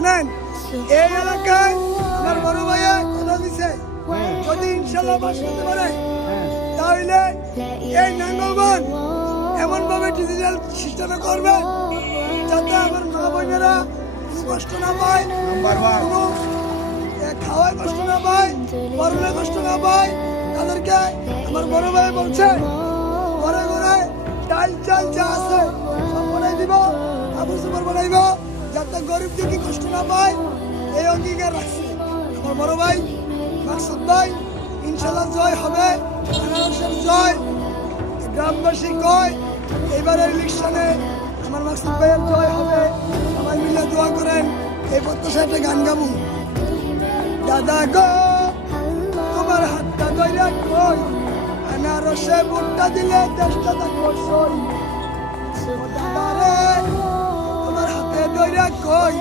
শুনেন, এই এলাকায় আমার বড় ভাইয়া কথা দিছে, যদি ইনশাল্লাহ পাস করতে পারে তাহলে এই নাঙ্গলবান এমন ভাবে ডিজিটাল সিস্টেমে করবে যাতে আমার মা বোনেরা কষ্ট না পায়, খাওয়ায় কষ্ট না পায়, পরনে কষ্ট না পায়। তাদেরকে আমার বড় ভাই বলছে ঘরে ঘরে ডাল চাল যা আছে সব বানাই দিব, আবু সুপার বানাইব যাতে গরিব দিকে কষ্ট না পায়। এই অঙ্গীকার রাখছি আমার বড় ভাই মাকসুদ ভাই। ইনশাল্লাহ জয় হবে, আনারসের জয়। গ্রামবাসী কয় এবারের ইলেকশনে আমার মাকসুদ ভাইয়ের জয় হবে। সবাই মিলে দোয়া করেন। এই প্রত্যাশা একটা গান গাবো। দাদা গো তোমার হাতটা ধইরা কই, আনারসে ভোটটা দিলে দেশটা থাকবো সই। তোমার হাতে ধইরা কই,